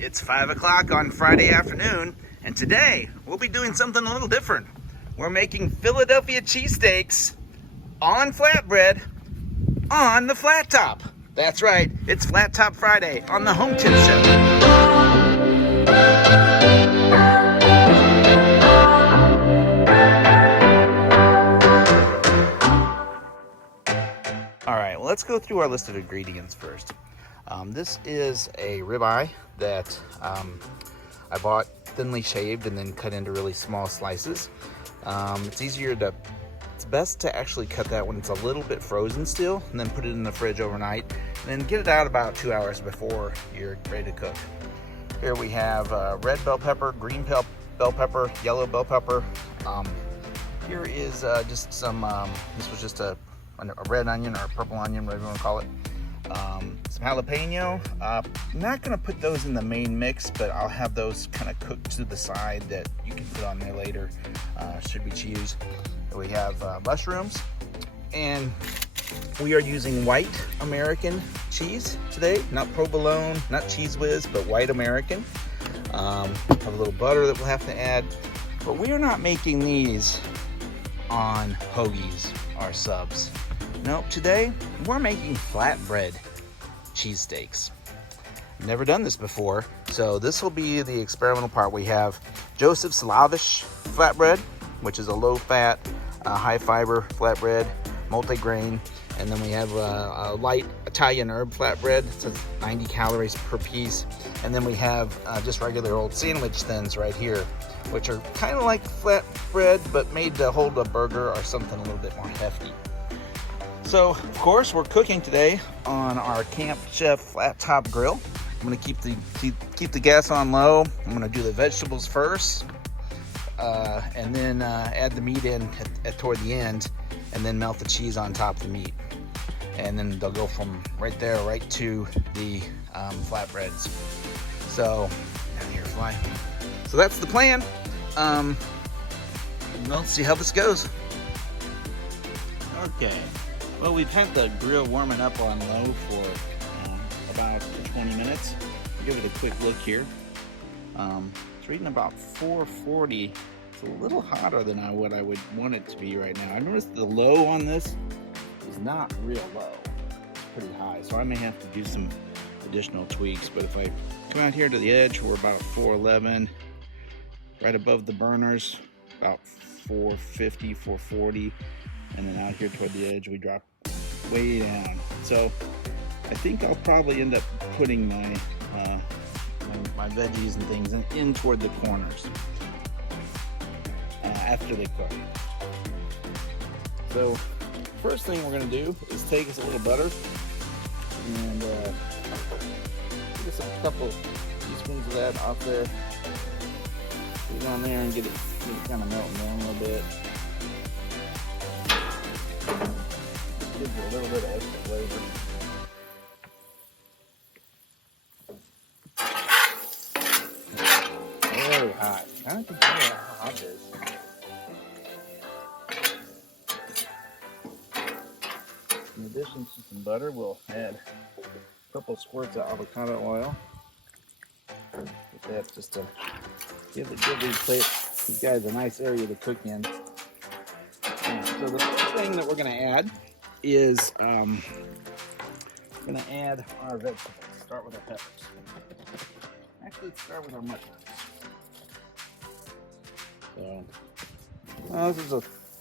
It's 5 o'clock on Friday afternoon, and today we'll be doing something a little different. We're making Philadelphia cheesesteaks on flatbread on the flat top. That's right, it's Flat Top Friday on the Home Tip Show. All right, well, let's go through our list of ingredients first. This is a ribeye that I bought thinly shaved and then cut into really small slices. It's best to actually cut that when it's a little bit frozen still, and then put it in the fridge overnight, and then get it out about 2 hours before you're ready to cook. Here we have red bell pepper, green bell pepper, yellow bell pepper. Here is just some, this was just a red onion or a purple onion, whatever you want to call it. Some jalapeno. I'm not going to put those in the main mix, but I'll have those kind of cooked to the side that you can put on there later, should we choose. We have mushrooms, and we are using white American cheese today, not provolone, not Cheese Whiz, but white American. Have a little butter that we'll have to add, but we are not making these on hoagies or subs. Nope, today we're making flatbread cheesesteaks. Never done this before, so this will be the experimental part. We have Joseph's Lavish flatbread, which is a low-fat, high-fiber flatbread, multi-grain, and then we have a light Italian herb flatbread. It's 90 calories per piece, and then we have just regular old sandwich thins right here, which are kind of like flatbread, but made to hold a burger or something a little bit more hefty. So, of course, we're cooking today on our Camp Chef flat top grill. I'm gonna keep the gas on low. I'm gonna do the vegetables first, and then add the meat in toward the end, and then melt the cheese on top of the meat. And then they'll go from right there right to the flatbreads. So, down here, fly. So that's the plan. Let's see how this goes. Okay. Well, we've had the grill warming up on low for about 20 minutes. Give it a quick look here. It's reading about 440. It's a little hotter than what I would want it to be right now. I noticed the low on this is not real low. It's pretty high, so I may have to do some additional tweaks. But if I come out here to the edge, we're about 411. Right above the burners, about 450, 440. And then out here toward the edge, we drop way down. So I think I'll probably end up putting my veggies and things in toward the corners after they cook. So first thing we're going to do is take us a little butter and get a couple teaspoons of that off there. Put it on there and get it kind of melting down a little bit. Gives it a little bit of extra flavor. Very hot. I can tell how hot it is. In addition to some butter, we'll add a couple squirts of avocado oil. Get that just to give these guys a nice area to cook in. So the first thing that we're going to add is we're going to add our vegetables. Start with our peppers. Actually, start with our mushrooms. So this is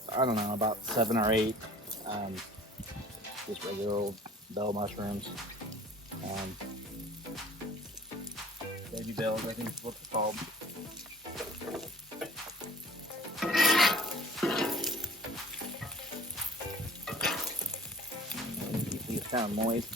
I don't know, about 7 or 8 just regular old bell mushrooms. Baby bells, I think is what they're called. It's kind of moist.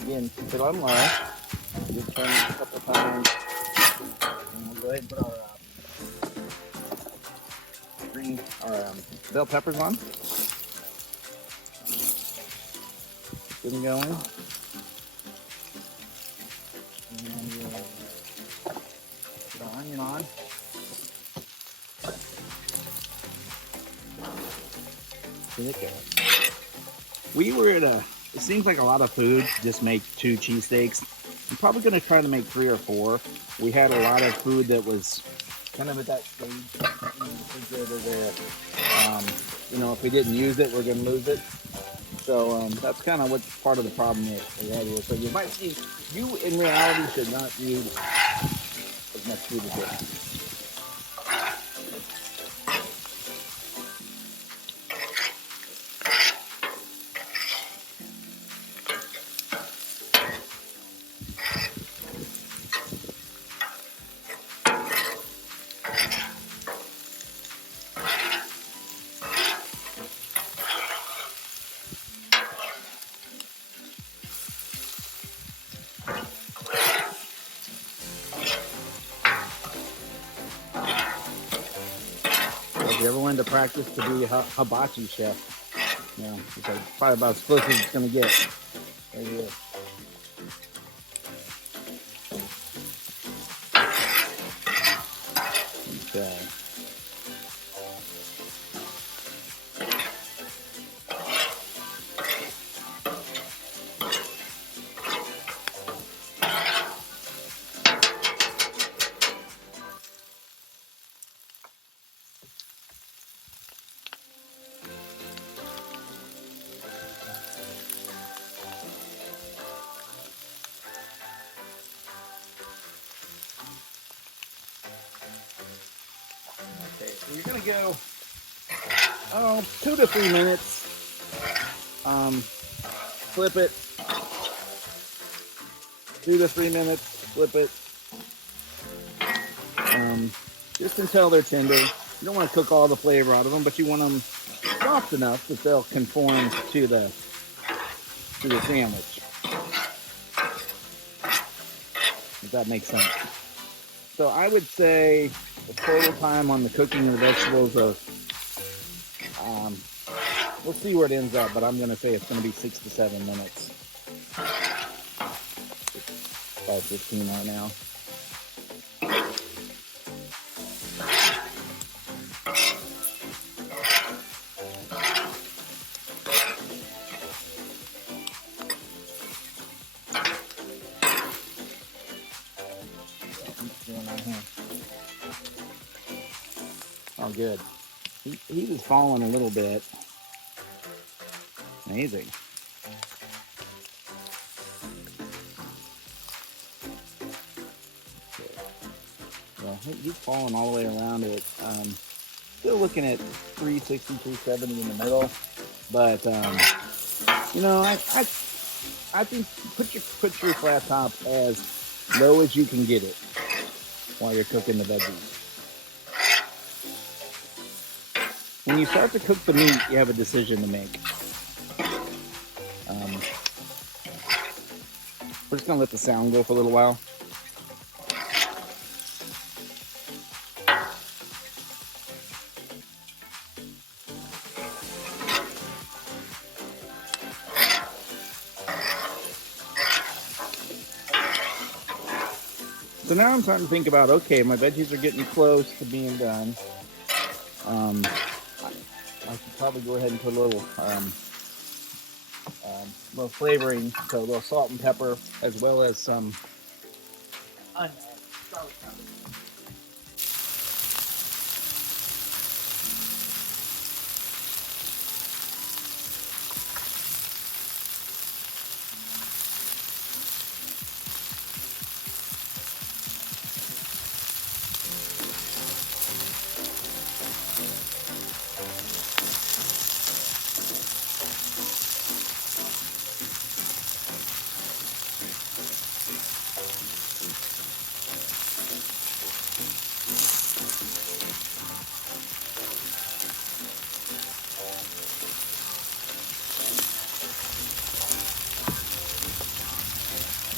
Again, keep it on low. Just turn it a couple times, and we'll go ahead and put our green bell peppers on. Get them going. And put our onion on. We were at it seems like a lot of food to just make 2 cheesesteaks. I'm probably going to try to make 3 or 4. We had a lot of food that was kind of at that stage in the refrigerator where, you know, if we didn't use it, we're going to lose it. So that's kind of what's part of the problem that we had here. So you might see, you in reality should not use as much food as this. If you ever wanted to practice to be a hibachi chef, you know, it's like probably about as close as it's going to get. Right here. Okay. Okay, so you're gonna go 2 to 3 minutes. Flip it. 2 to 3 minutes. Flip it. Just until they're tender. You don't want to cook all the flavor out of them, but you want them soft enough that they'll conform to the sandwich. If that makes sense. So I would say the total time on the cooking of the vegetables of, we'll see where it ends up, but I'm going to say it's going to be 6 to 7 minutes. 5:15 right now. Oh, good. He was falling a little bit. Amazing. Okay. Yeah, he's falling all the way around it. Still looking at 360, 370 in the middle. But, you know, I think put your flat top as low as you can get it while you're cooking the veggies. When you start to cook the meat, you have a decision to make. We're just going to let the sound go for a little while. So now I'm starting to think about, okay, my veggies are getting close to being done. I should probably go ahead and put a little flavoring, so a little salt and pepper, as well as some onion.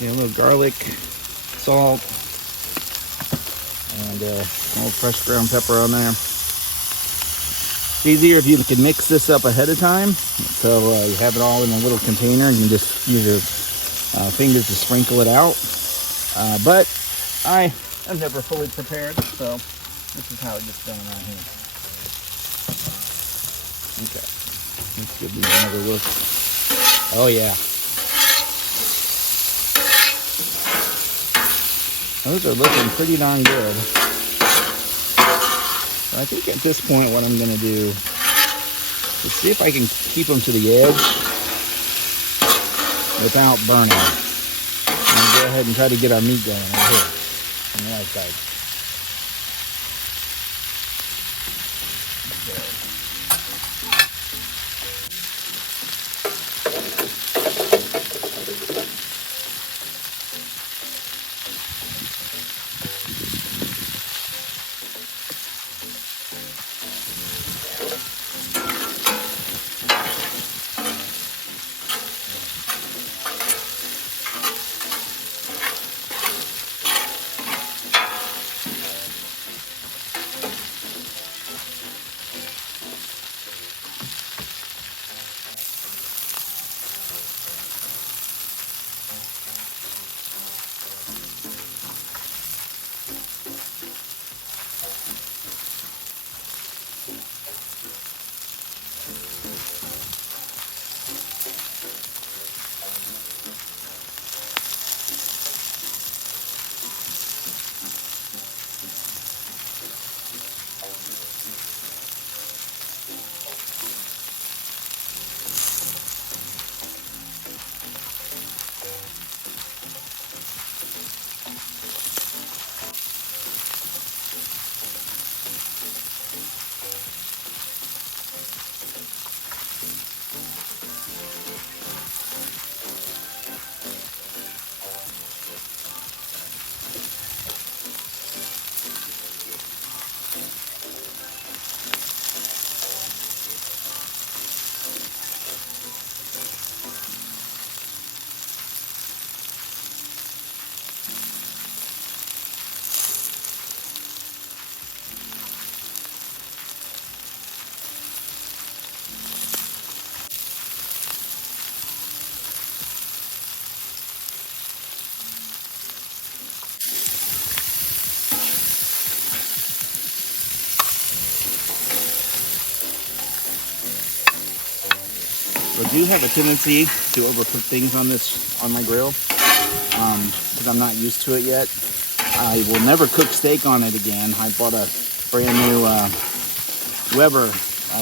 Yeah, a little garlic, salt, and a little fresh ground pepper on there. easier if you can mix this up ahead of time. So you have it all in a little container and you can just use your fingers to sprinkle it out. But I am never fully prepared, so this is how it gets done around here. Okay, let's give these another look. Oh yeah. Those are looking pretty darn good. So I think at this point what I'm going to do is see if I can keep them to the edge without burning. And go ahead and try to get our meat going right here on the outside. I do have a tendency to overcook things on my grill because I'm not used to it yet. I will never cook steak on it again. I bought a brand new Weber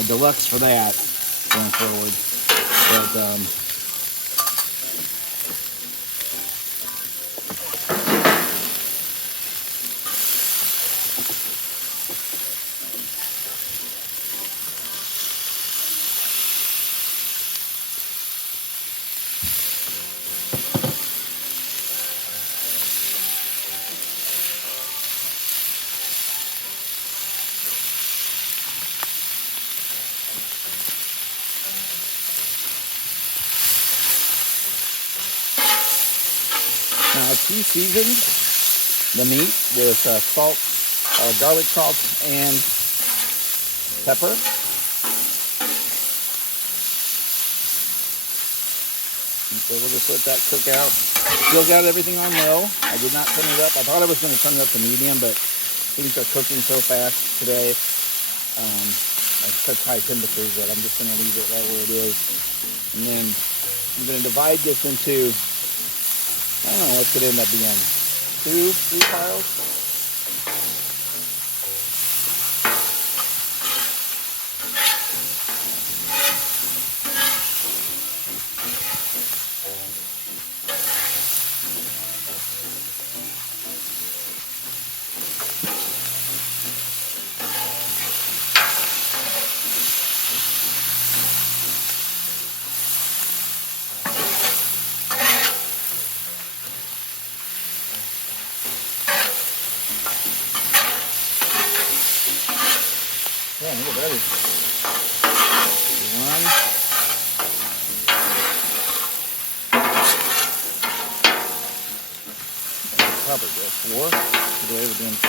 Deluxe for that going forward. But now I've seasoned the meat with salt, garlic salt, and pepper. And so we'll just let that cook out. Still got everything on low. I did not turn it up. I thought I was going to turn it up to medium, but things are cooking so fast today at such high temperatures that I'm just going to leave it right where it is. And then I'm going to divide this into, I don't know what's going to end up being, 3 piles. Yeah, look at that. One. Probably go 4. Today we're doing 4.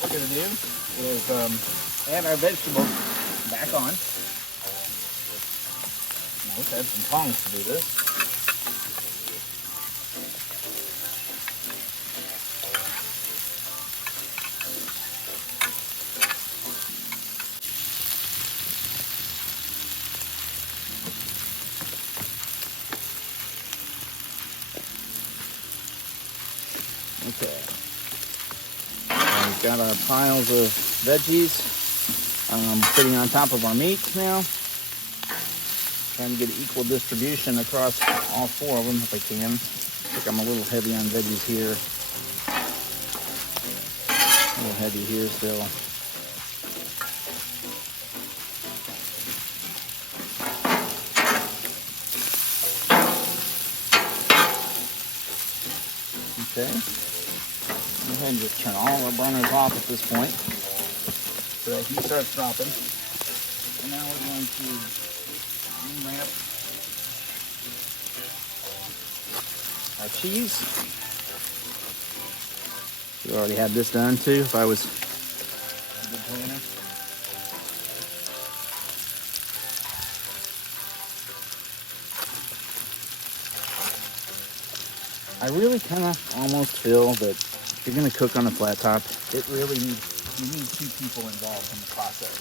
what we're going to do is add our vegetables back on. Now, let's add some tongs to do this. Okay. We've got our piles of veggies sitting on top of our meats now. Trying to get equal distribution across all four of them if I can. I think I'm a little heavy on veggies here. A little heavy here still. Okay. Go ahead and just turn all our burners off at this point so that heat starts dropping. And now we're going to wrap our cheese. We already had this done too if I was a good planner. I really kind of almost feel that if you're going to cook on a flat top, it really needs, you need two people involved in the process.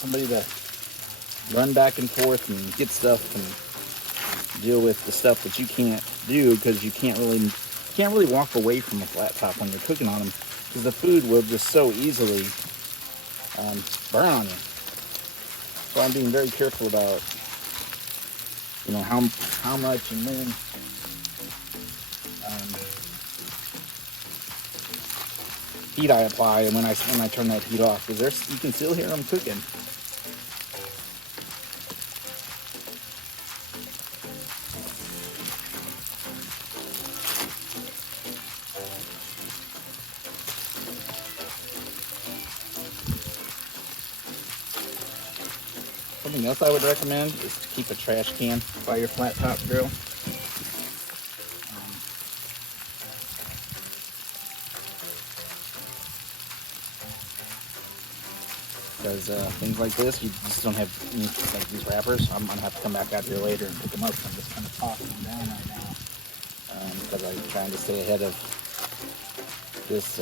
Somebody to run back and forth and get stuff and deal with the stuff that you can't do because you can't really walk away from a flat top when you're cooking on them because the food will just so easily burn on you. So I'm being very careful about, you know, how much and when heat I apply and when I turn that heat off, because you can still hear them cooking. Something else I would recommend is to keep a trash can by your flat top grill. Because things like this, you just don't have any, like these wrappers. I'm gonna have to come back out here later and pick them up. I'm just kind of tossing them down right now because I'm trying to stay ahead of this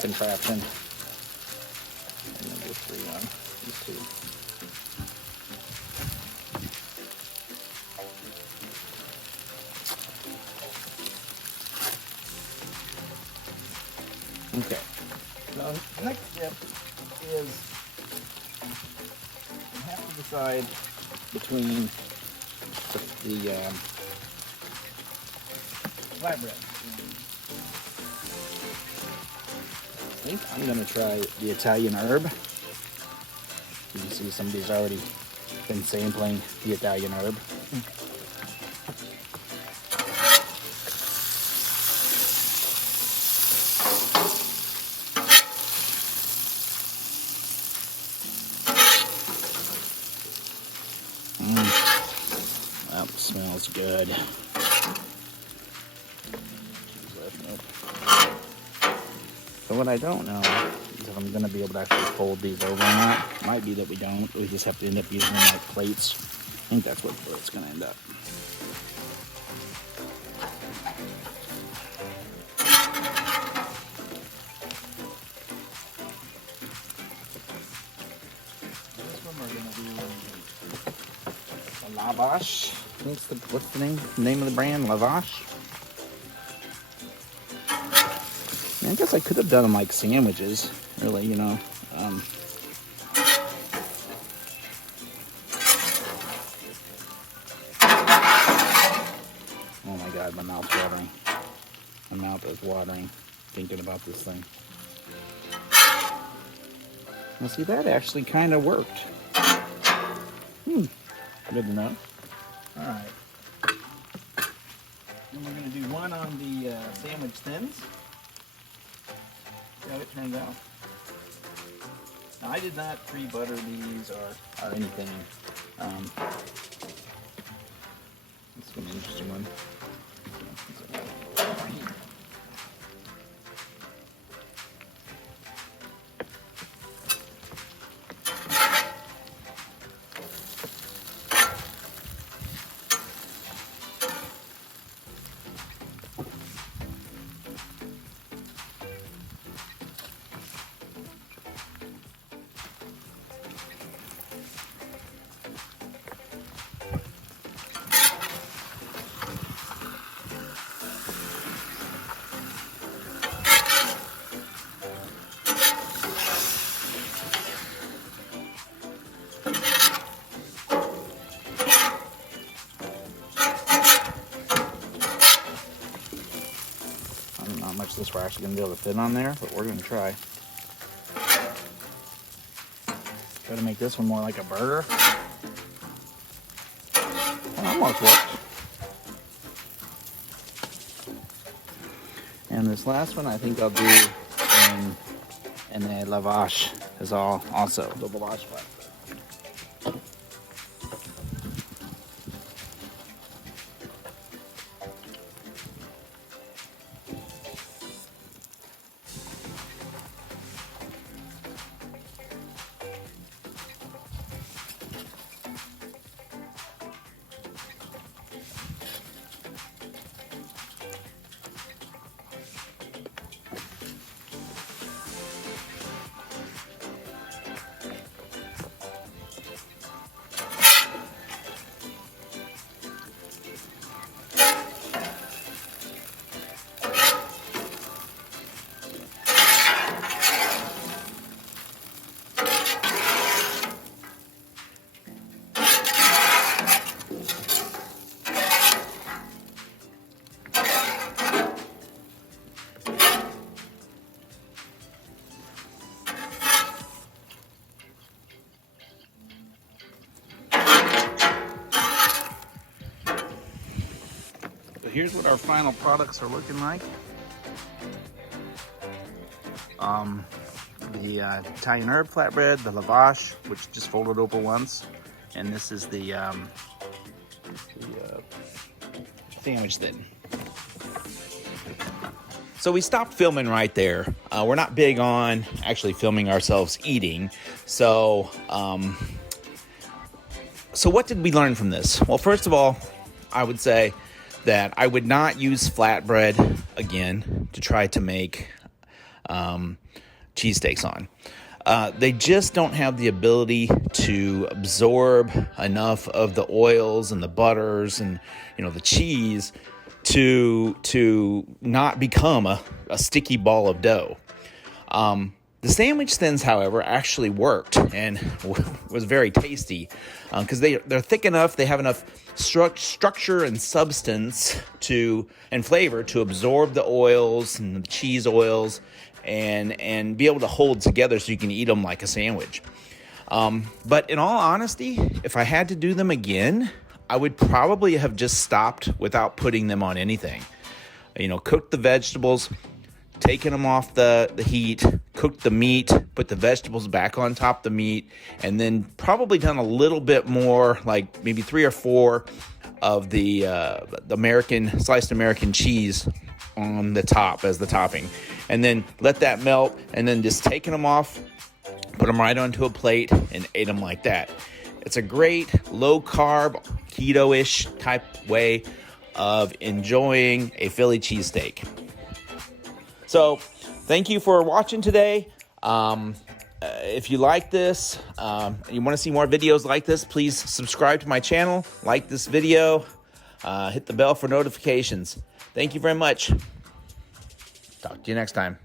contraption. And then just rerun these two. Okay. Now, the next step is you have to decide between the flatbread. I think I'm going to try the Italian herb. You can see somebody's already been sampling the Italian herb. That smells good. So what I don't know is if I'm going to be able to actually fold these over or not. It might be that we don't. We just have to end up using them like plates. I think that's where it's going to end up. This one we're going to do lavash. What's the name of the brand? Lavash. I guess I could have done them like sandwiches, really, you know. Oh my God, my mouth's watering. My mouth is watering thinking about this thing. Now see, that actually kind of worked. Good to know. All right. And we're going to do one on the sandwich thins. See how it turns out. Now, I did not pre-butter these or anything. This is an interesting one. much this we're actually going to be able to fit on there, but we're going to try. Try to make this one more like a burger. That almost worked. And this last one I think I'll do in a lavash as also double lavash flatbread. Here's what our final products are looking like. The Italian herb flatbread, the lavash, which just folded over once, and this is the sandwich thin. So we stopped filming right there. We're not big on actually filming ourselves eating. So what did we learn from this? Well, first of all, I would say that I would not use flatbread again to try to make cheesesteaks on. They just don't have the ability to absorb enough of the oils and the butters and the cheese to not become a sticky ball of dough. The sandwich thins, however, actually worked and was very tasty because they're thick enough, they have enough structure and substance and flavor to absorb the oils and the cheese oils and be able to hold together so you can eat them like a sandwich. But in all honesty, if I had to do them again, I would probably have just stopped without putting them on anything. Cooked the vegetables, taken them off the heat, cooked the meat, put the vegetables back on top of the meat, and then probably done a little bit more, like maybe 3 or 4 of the sliced American cheese on the top as the topping. And then let that melt, and then just taking them off, put them right onto a plate, and ate them like that. It's a great low-carb, keto-ish type way of enjoying a Philly cheesesteak. So, thank you for watching today. If you like this, and you want to see more videos like this, please subscribe to my channel, like this video, hit the bell for notifications. Thank you very much. Talk to you next time.